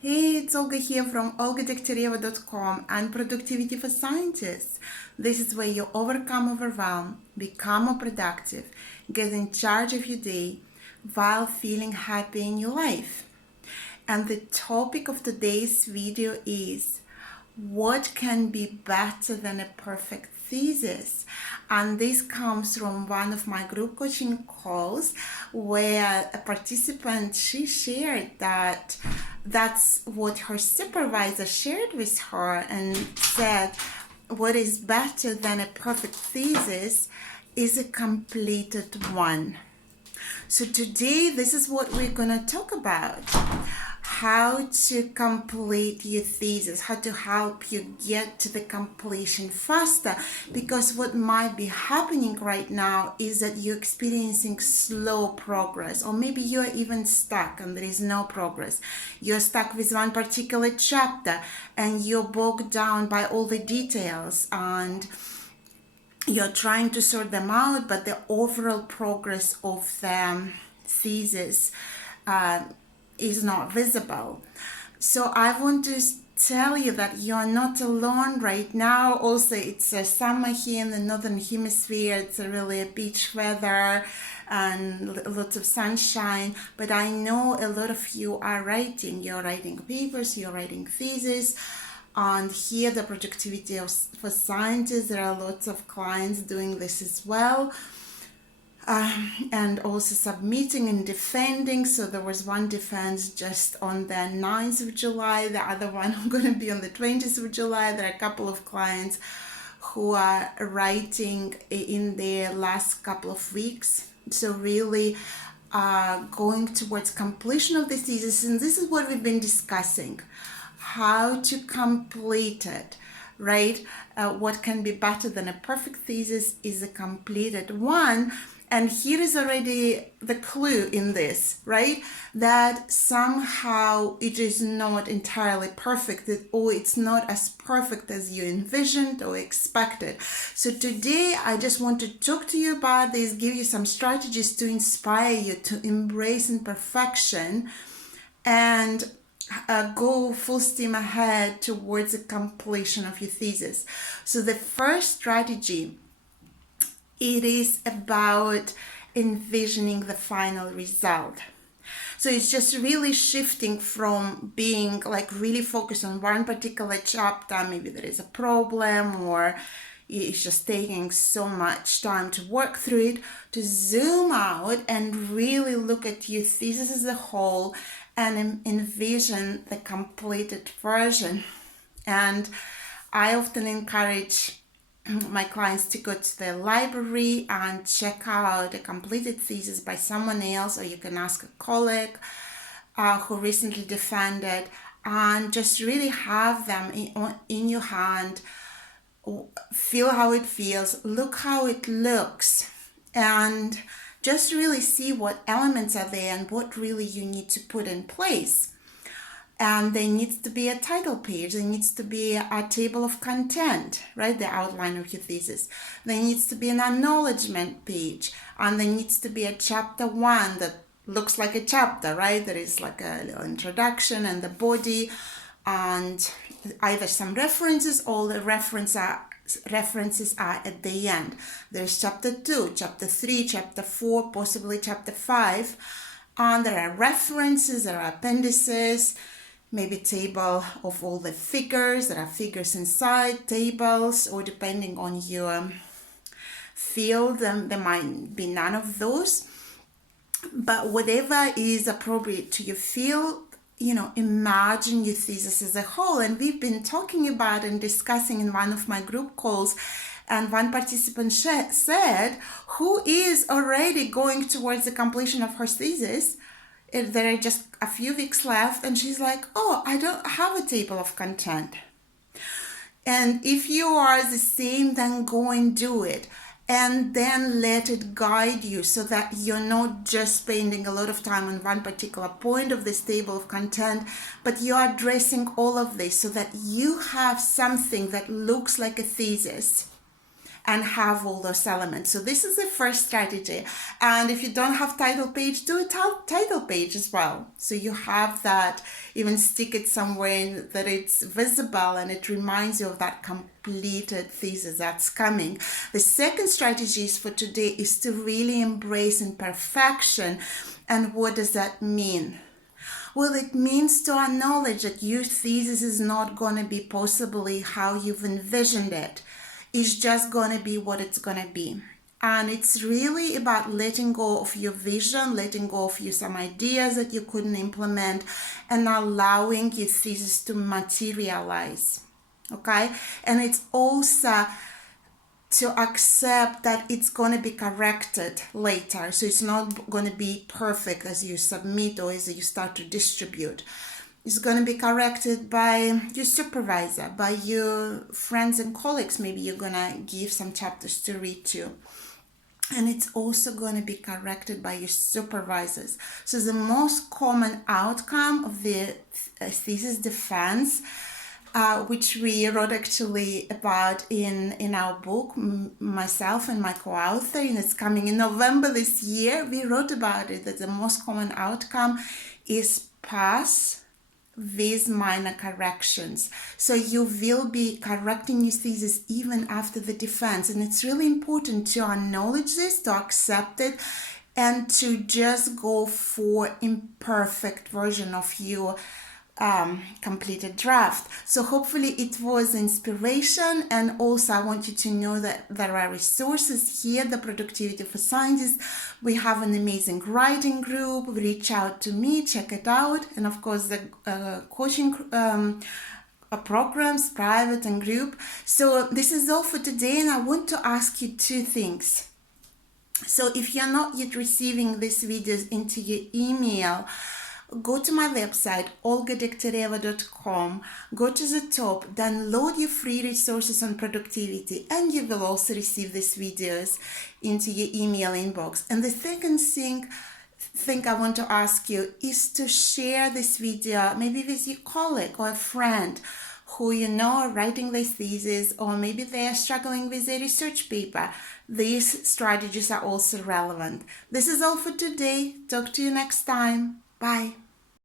Hey, it's Olga here from olgadoktoreva.com and Productivity for Scientists. This is where you overcome overwhelm, become more productive, get in charge of your day while feeling happy in your life. And the topic of today's video is what can be better than a perfect thesis? And this comes from one of my group coaching calls where a participant, she shared that that's what her supervisor shared with her and said what is better than a perfect thesis is a completed one. So today this is what we're going to talk about: how to complete your thesis, how to help you get to the completion faster. Because what might be happening right now is that you're experiencing slow progress, or maybe you're even stuck and there is no progress. You're stuck with one particular chapter and you're bogged down by all the details and you're trying to sort them out, but the overall progress of the thesis is not visible. So I want to tell you that you're not alone right now. Also, it's a summer here in the northern hemisphere. It's a really beach weather and lots of sunshine. But I know a lot of you are writing. You're writing papers, you're writing theses. And here, the Productivity for Scientists, there are lots of clients doing this as well. And also submitting and defending. So there was one defense just on the 9th of July, the other one going to be on the 20th of July. There are a couple of clients who are writing in the last couple of weeks. So really going towards completion of the thesis. And this is what we've been discussing: how to complete it, right? What can be better than a perfect thesis is a completed one. And here is already the clue in this, right? That somehow it is not entirely perfect, or it's not as perfect as you envisioned or expected. So today I just want to talk to you about this, give you some strategies to inspire you to embrace imperfection and go full steam ahead towards the completion of your thesis. So the first strategy, it is about envisioning the final result. So it's just really shifting from being like really focused on one particular chapter, maybe there is a problem or it's just taking so much time to work through it, to zoom out and really look at your thesis as a whole and envision the completed version. And I often encourage my clients to go to the library and check out a completed thesis by someone else, or you can ask a colleague who recently defended, and just really have them in your hand, feel how it feels, look how it looks, and just really see what elements are there and what really you need to put in place. And there needs to be a title page, there needs to be a table of content, right? The outline of your thesis. There needs to be an acknowledgement page, and there needs to be a chapter 1 that looks like a chapter, right? There is like a little introduction and the body, and either some references or the references are at the end. There's chapter 2, chapter 3, chapter 4, possibly chapter 5, and there are references, there are appendices, maybe table of all the figures. There are figures inside, tables, or depending on your field, there might be none of those. But whatever is appropriate to your field, imagine your thesis as a whole. And we've been talking about and discussing in one of my group calls, and one participant said, who is already going towards the completion of her thesis. There are just a few weeks left, and she's like, oh, I don't have a table of content. And if you are the same, then go and do it. And then let it guide you, so that you're not just spending a lot of time on one particular point of this table of content, but you're addressing all of this so that you have something that looks like a thesis. and have all those elements. So this is the first strategy. And if you don't have title page, do a title page as well. So you have that, even stick it somewhere that it's visible and it reminds you of that completed thesis that's coming. The second strategy for today is to really embrace imperfection. And what does that mean? Well, it means to acknowledge that your thesis is not going to be possibly how you've envisioned it. It's just going to be what it's going to be. And it's really about letting go of your vision, letting go of some ideas that you couldn't implement, and allowing your thesis to materialize. Okay? And it's also to accept that it's going to be corrected later. So it's not going to be perfect as you submit or as you start to distribute. It's going to be corrected by your supervisor, by your friends and colleagues. Maybe you're going to give some chapters to read to. And it's also going to be corrected by your supervisors. So the most common outcome of the thesis defense, which we wrote actually about in our book, myself and my co-author, and it's coming in November this year. We wrote about it, that the most common outcome is pass with minor corrections. So you will be correcting your thesis even after the defense. And it's really important to acknowledge this, to accept it, and to just go for imperfect version of your completed draft. So hopefully it was inspiration, and also I want you to know that there are resources here, the Productivity for Scientists. We have an amazing writing group. Reach out to me, check it out, and of course the coaching programs, private and group. So this is all for today, and I want to ask you two things. So if you're not yet receiving these videos into your email, go to my website, olgadektereva.com, go to the top, download your free resources on productivity, and you will also receive these videos into your email inbox. And the second thing I want to ask you is to share this video maybe with your colleague or a friend who you know are writing their thesis, or maybe they are struggling with a research paper. These strategies are also relevant. This is all for today. Talk to you next time. Bye.